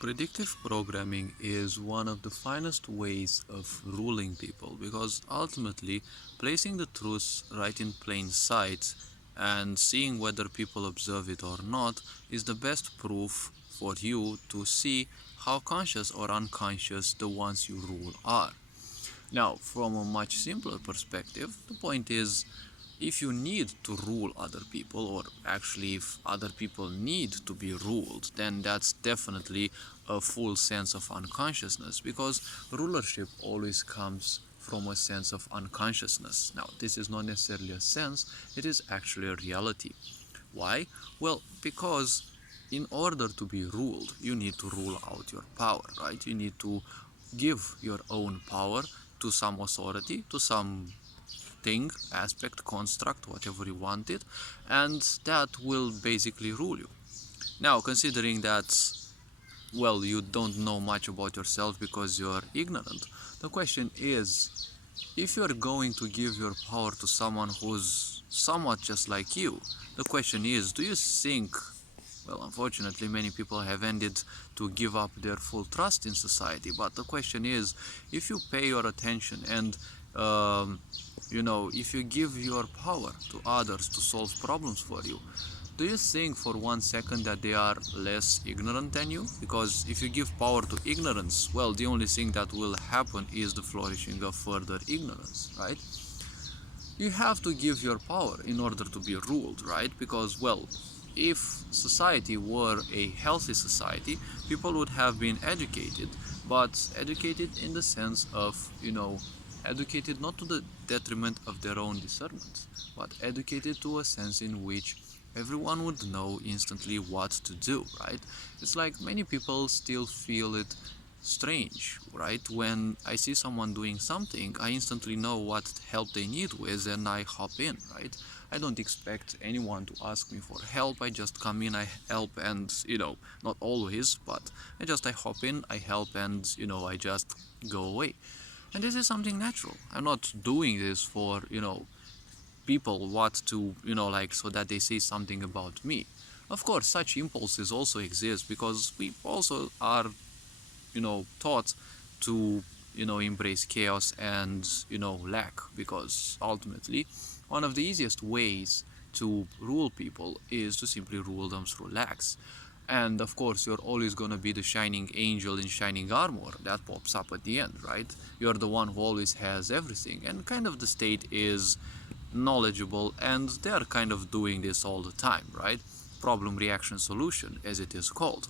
Predictive programming is one of the finest ways of ruling people because ultimately placing the truth right in plain sight and seeing whether people observe it or not is the best proof for you to see how conscious or unconscious the ones you rule are. Now, from a much simpler perspective, the point is if you need to rule other people, or actually if other people need to be ruled, then that's definitely a full sense of unconsciousness, because rulership always comes from a sense of unconsciousness. Now, this is not necessarily a sense, it is actually a reality. Why? Well, because in order to be ruled, you need to rule out your power, right? You need to give your own power to some authority, to some thing, aspect, construct, whatever you want it, and that will basically rule you. Now, considering that, well, you don't know much about yourself because you're ignorant, the question is, if you're going to give your power to someone who's somewhat just like you, the question is, do you think, well, unfortunately, many people have ended to give up their full trust in society, but the question is, if you pay your attention and if you give your power to others to solve problems for you, do you think for 1 second that they are less ignorant than you? Because if you give power to ignorance, well, the only thing that will happen is the flourishing of further ignorance, right? You have to give your power in order to be ruled, right? Because, well, if society were a healthy society, people would have been educated, but educated in the sense of, educated not to the detriment of their own discernment, but educated to a sense in which everyone would know instantly what to do, right? It's like many people still feel it strange, right? When I see someone doing something, I instantly know what help they need with and I hop in, right? I don't expect anyone to ask me for help. I just come in, I help, and not always, but I hop in, I help, and I just go away. And this is something natural. I'm not doing this for people what to like so that they say something about me. Of course, such impulses also exist because we also are taught to embrace chaos and lack, because ultimately one of the easiest ways to rule people is to simply rule them through lacks. And of course, you're always going to be the shining angel in shining armor that pops up at the end, right? You're the one who always has everything, and kind of the state is knowledgeable, and they're kind of doing this all the time, right? Problem, reaction, solution, as it is called.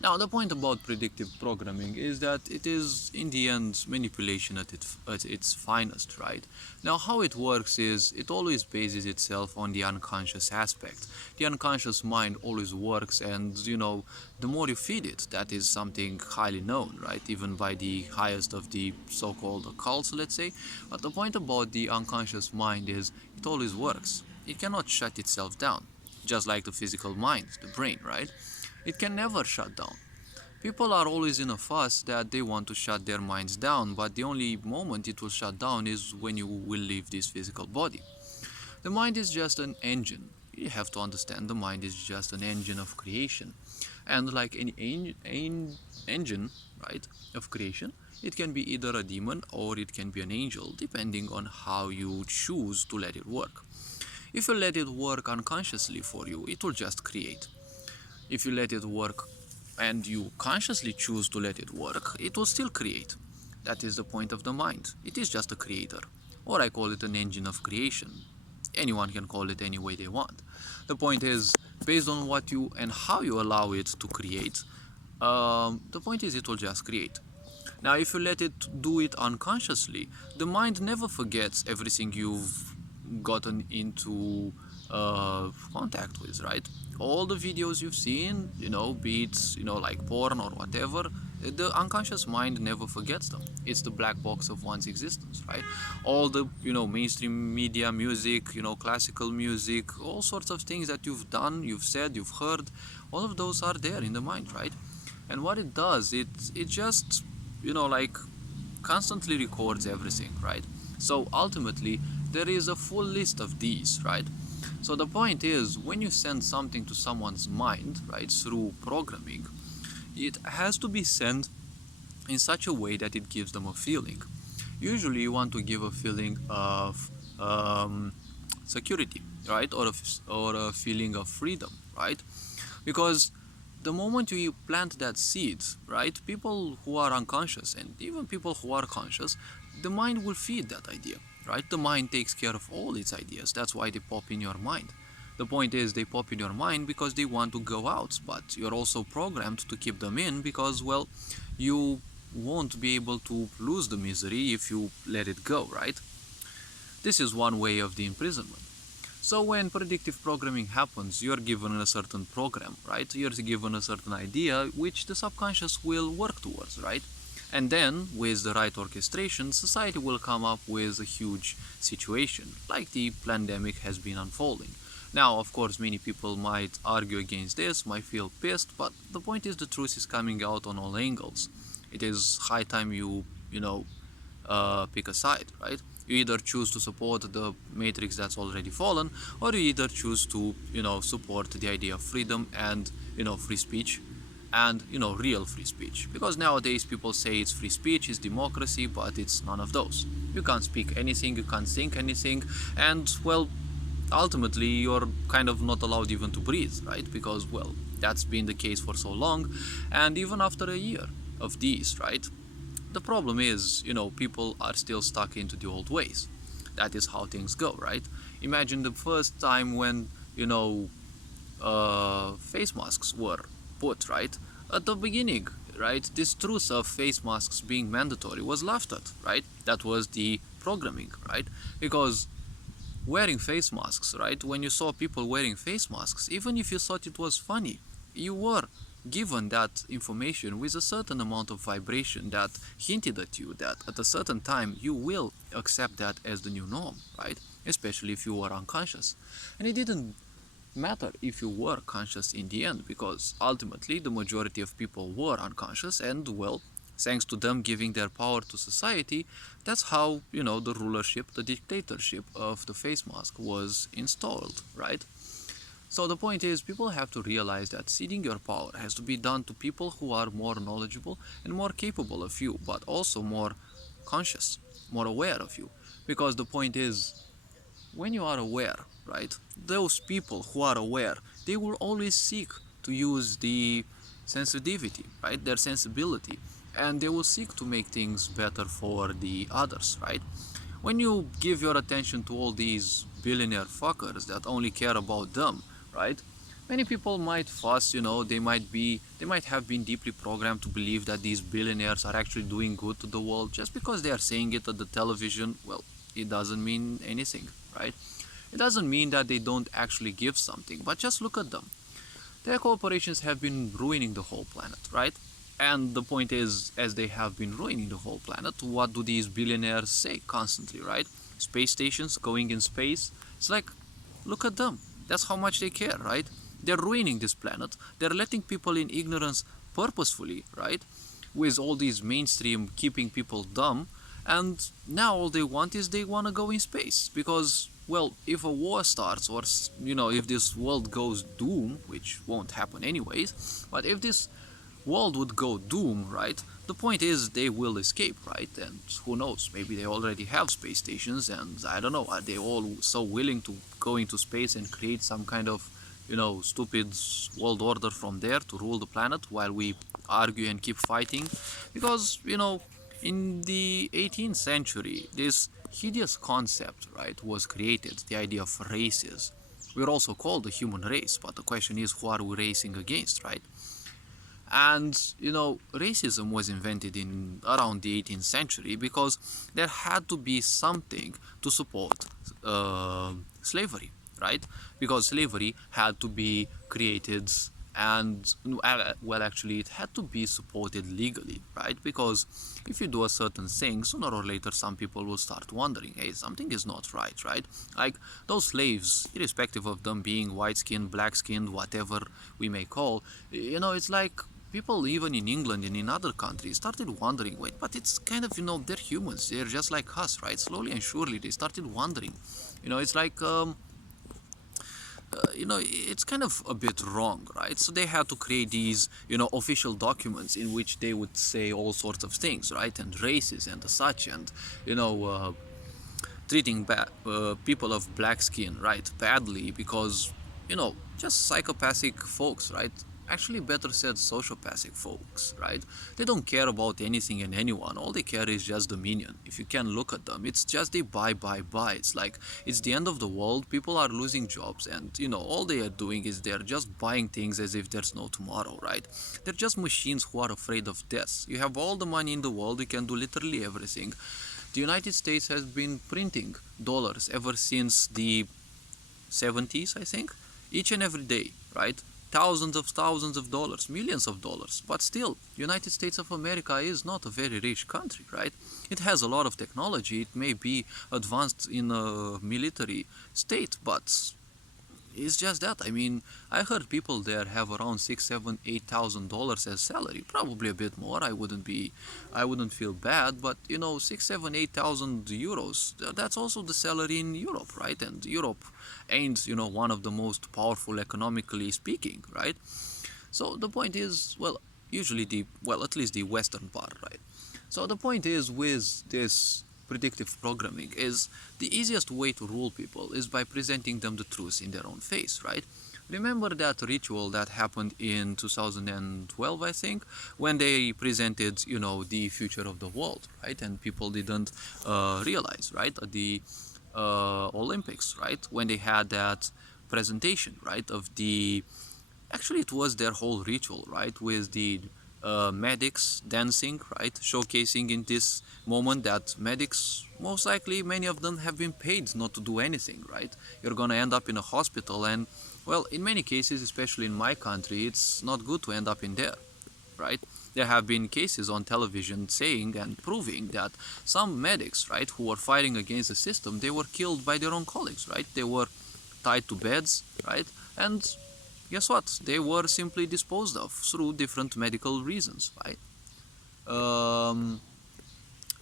Now, the point about predictive programming is that it is, in the end, manipulation at its finest, right? Now, how it works is it always bases itself on the unconscious aspect. The unconscious mind always works, and, the more you feed it, that is something highly known, right? Even by the highest of the so-called occults, let's say. But the point about the unconscious mind is it always works. It cannot shut itself down, just like the physical mind, the brain, right? It can never shut down. People are always in a fuss that they want to shut their minds down, but the only moment it will shut down is when you will leave this physical body. The mind is just an engine. You have to understand the mind is just an engine of creation. And like any engine, right, of creation, it can be either a demon or it can be an angel, depending on how you choose to let it work. If you let it work unconsciously for you, it will just create. If you let it work and you consciously choose to let it work, it will still create. That is the point of the mind. It is just a creator, or I call it an engine of creation. Anyone can call it any way they want. The point is, based on what you and how you allow it to create, the point is it will just create. Now, if you let it do it unconsciously, the mind never forgets everything you've gotten into contact with, right? All the videos you've seen, be it, like porn or whatever, the unconscious mind never forgets them. It's the black box of one's existence, right? All the, mainstream media, music, classical music, all sorts of things that you've done, you've said, you've heard, all of those are there in the mind, right? And what it does, it just, like constantly records everything, right? So ultimately, there is a full list of these, right? So the point is, when you send something to someone's mind, right, through programming, it has to be sent in such a way that it gives them a feeling. Usually you want to give a feeling of security, right? Or a feeling of freedom, right? Because the moment you plant that seed, right, people who are unconscious and even people who are conscious, the mind will feed that idea, right? The mind takes care of all its ideas. That's why they pop in your mind. The point is, they pop in your mind because they want to go out, but you're also programmed to keep them in because, well, you won't be able to lose the misery if you let it go, right? This is one way of the imprisonment. So when predictive programming happens, you're given a certain program, right? You're given a certain idea which the subconscious will work towards, right? And then, with the right orchestration, society will come up with a huge situation, like the pandemic has been unfolding. Now, of course, many people might argue against this, might feel pissed, but the point is the truth is coming out on all angles. It is high time you pick a side, right? You either choose to support the matrix that's already fallen, or you either choose to, support the idea of freedom and, free speech and, real free speech. Because nowadays people say it's free speech, it's democracy, but it's none of those. You can't speak anything, you can't think anything, and, well, ultimately you're kind of not allowed even to breathe, right? Because, well, that's been the case for so long, and even after a year of these, right? The problem is, people are still stuck into the old ways. That is how things go, right? Imagine the first time when, face masks were put, right? At the beginning, right? This truth of face masks being mandatory was laughed at, right? That was the programming, right? Because wearing face masks, right? When you saw people wearing face masks, even if you thought it was funny, you were given that information with a certain amount of vibration that hinted at you that at a certain time you will accept that as the new norm, right? Especially if you were unconscious. And it didn't matter if you were conscious in the end, because ultimately the majority of people were unconscious, and, well, thanks to them giving their power to society, that's how, the rulership, the dictatorship of the face mask was installed, right? So the point is, people have to realize that ceding your power has to be done to people who are more knowledgeable and more capable of you, but also more conscious, more aware of you. Because the point is, when you are aware, right, those people who are aware, they will always seek to use the sensitivity, right, their sensibility, and they will seek to make things better for the others, right? When you give your attention to all these billionaire fuckers that only care about them, right? Many people might fuss, they might have been deeply programmed to believe that these billionaires are actually doing good to the world. Just because they are saying it at the television, well, it doesn't mean anything, right? It doesn't mean that they don't actually give something, but just look at them. Their corporations have been ruining the whole planet, right? And the point is, as they have been ruining the whole planet, what do these billionaires say constantly, right? Space stations, going in space. It's like, look at them. That's how much they care, right? They're ruining this planet. They're letting people in ignorance purposefully, right? With all these mainstream keeping people dumb. And now all they want is they want to go in space. Because, well, if a war starts, or, if this world goes doom, which won't happen anyways, but if this world would go doom, right? The point is they will escape, right? And who knows, maybe they already have space stations, and I don't know, are they all so willing to go into space and create some kind of, stupid world order from there to rule the planet while we argue and keep fighting? Because, in the 18th century, this hideous concept, right, was created, the idea of races. We're also called the human race, but the question is, who are we racing against, right? And, racism was invented in around the 18th century because there had to be something to support slavery, right? Because slavery had to be created and, well, actually, it had to be supported legally, right? Because if you do a certain thing, sooner or later, some people will start wondering, hey, something is not right, right? Like those slaves, irrespective of them being white-skinned, black-skinned, whatever we may call, it's like people even in England and in other countries started wondering, wait, but it's kind of, they're humans, they're just like us, right? Slowly and surely they started wondering, it's like it's kind of a bit wrong, right? So they had to create these, official documents in which they would say all sorts of things, right? And races and such, and you know, treating people of black skin, right, badly because, just psychopathic folks, right? Actually, better said, sociopathic folks, right? They don't care about anything and anyone. All they care is just dominion. If you can look at them, it's just they buy. It's like it's the end of the world. People are losing jobs, and all they are doing is they're just buying things as if there's no tomorrow, right? They're just machines who are afraid of death. You have all the money in the world. You can do literally everything. The United States has been printing dollars ever since the 70s, I think, each and every day, right? Thousands of dollars, millions of dollars. But still, United States of America is not a very rich country, right? It has a lot of technology. It may be advanced in a military state, but it's just that. I mean, I heard people there have around $6, $7, $8,000 as salary. Probably a bit more. I wouldn't feel bad. But 6, 7, 8,000 euros. That's also the salary in Europe, right? And Europe ain't one of the most powerful economically speaking, right? So the point is, well, usually at least the western part, right? So the point is with this predictive programming is the easiest way to rule people is by presenting them the truth in their own face, right? Remember that ritual that happened in 2012, I think, when they presented, the future of the world, right? And people didn't realize, right? At the Olympics, right? When they had that presentation, right? Actually, it was their whole ritual, right? With the medics dancing, right? Showcasing in this moment that medics, most likely, many of them have been paid not to do anything, right? You're gonna end up in a hospital, and, well, in many cases, especially in my country, it's not good to end up in there, right? There have been cases on television saying and proving that some medics, right, who were fighting against the system, they were killed by their own colleagues, right? They were tied to beds, right? And guess what? They were simply disposed of through different medical reasons, right?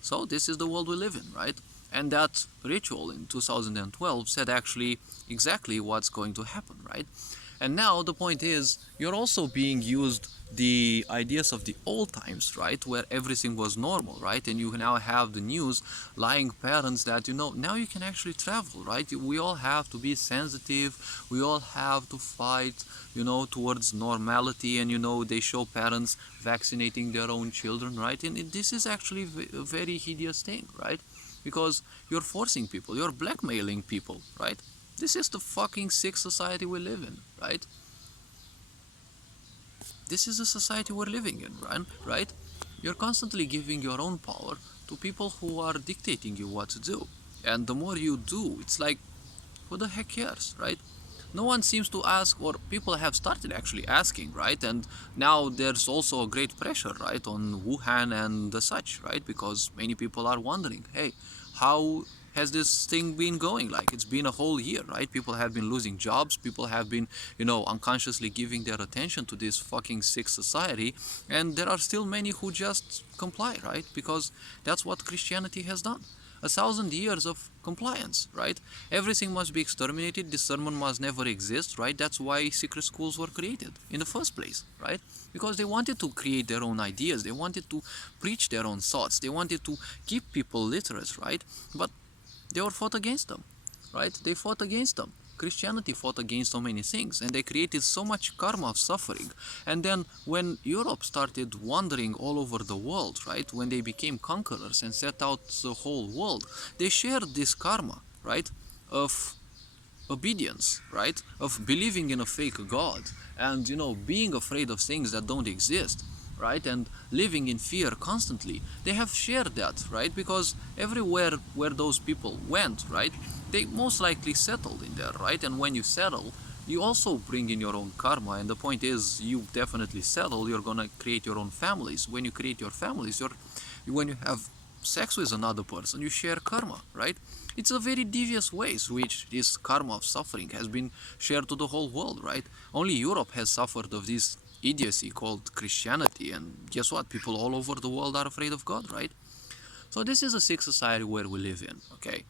So this is the world we live in, right? And that ritual in 2012 said actually exactly what's going to happen, right? And now the point is, you're also being used the ideas of the old times, right, where everything was normal, right? And you now have the news lying parents that, now you can actually travel, right? We all have to be sensitive. We all have to fight, towards normality. And, they show parents vaccinating their own children, right? And this is actually a very hideous thing, right? Because you're forcing people, you're blackmailing people, right? This is the fucking sick society we live in, right? This is the society we're living in, right? You're constantly giving your own power to people who are dictating you what to do. And the more you do, it's like, who the heck cares, right? No one seems to ask, or people have started actually asking, right? And now there's also a great pressure, right, on Wuhan and the such, right? Because many people are wondering, hey, how has this thing been going? Like, it's been a whole year, right? People have been losing jobs. People have been, unconsciously giving their attention to this fucking sick society. And there are still many who just comply, right? Because that's what Christianity has done. 1,000 years of compliance, right? Everything must be exterminated. This sermon must never exist, right? That's why secret schools were created in the first place, right? Because they wanted to create their own ideas. They wanted to preach their own thoughts. They wanted to keep people literate, right? But they were fought against them, right? They fought against them. Christianity fought against so many things, and they created so much karma of suffering. And then when Europe started wandering all over the world, right, when they became conquerors and set out the whole world, they shared this karma, right, of obedience, right, of believing in a fake god, and being afraid of things that don't exist, right, and living in fear constantly. They have shared that, right, because everywhere where those people went, right, they most likely settled in there, right? And when you settle, you also bring in your own karma. And the point is, you definitely settle, you're gonna create your own families. When you create your families, when you have sex with another person, you share karma, right? It's a very devious way through which this karma of suffering has been shared to the whole world, right? Only Europe has suffered of this idiocy called Christianity, and guess what? People all over the world are afraid of God, right? So this is a sick society where we live in, okay?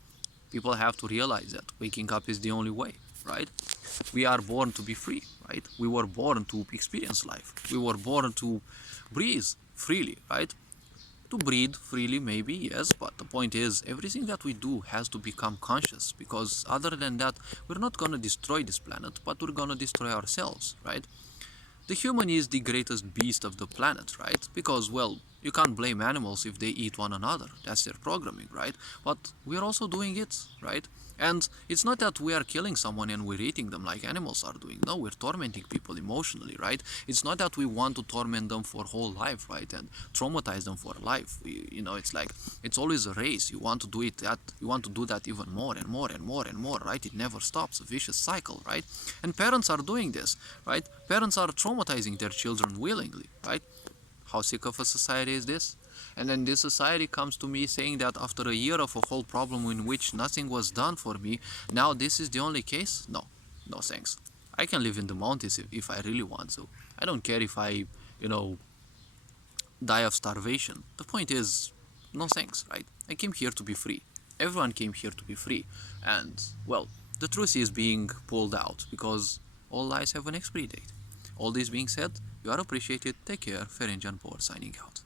People have to realize that waking up is the only way, right? We are born to be free, right? We were born to experience life. We were born to breathe freely, right? To breathe freely, maybe, yes, but the point is, everything that we do has to become conscious, because other than that, we're not gonna destroy this planet, but we're gonna destroy ourselves, right? The human is the greatest beast of the planet, right? Because, well, you can't blame animals if they eat one another. That's their programming, right? But we're also doing it, right? And it's not that we are killing someone and we're eating them like animals are doing. No, we're tormenting people emotionally, right? It's not that we want to torment them for whole life, right? And traumatize them for life. It's like it's always a race. You want to do that even more and more and more and more, right? It never stops, a vicious cycle, right? And parents are doing this, right? Parents are traumatizing their children willingly, right? How sick of a society is this? And then this society comes to me saying that after a year of a whole problem in which nothing was done for me, now this is the only case? No, no thanks. I can live in the mountains if I really want to. I don't care if I, you know, die of starvation. The point is, no thanks, right? I came here to be free. Everyone came here to be free. And, well, the truth is being pulled out because all lies have an expiry date. All this being said, you are appreciated. Take care. Ferenc Jan Poor signing out.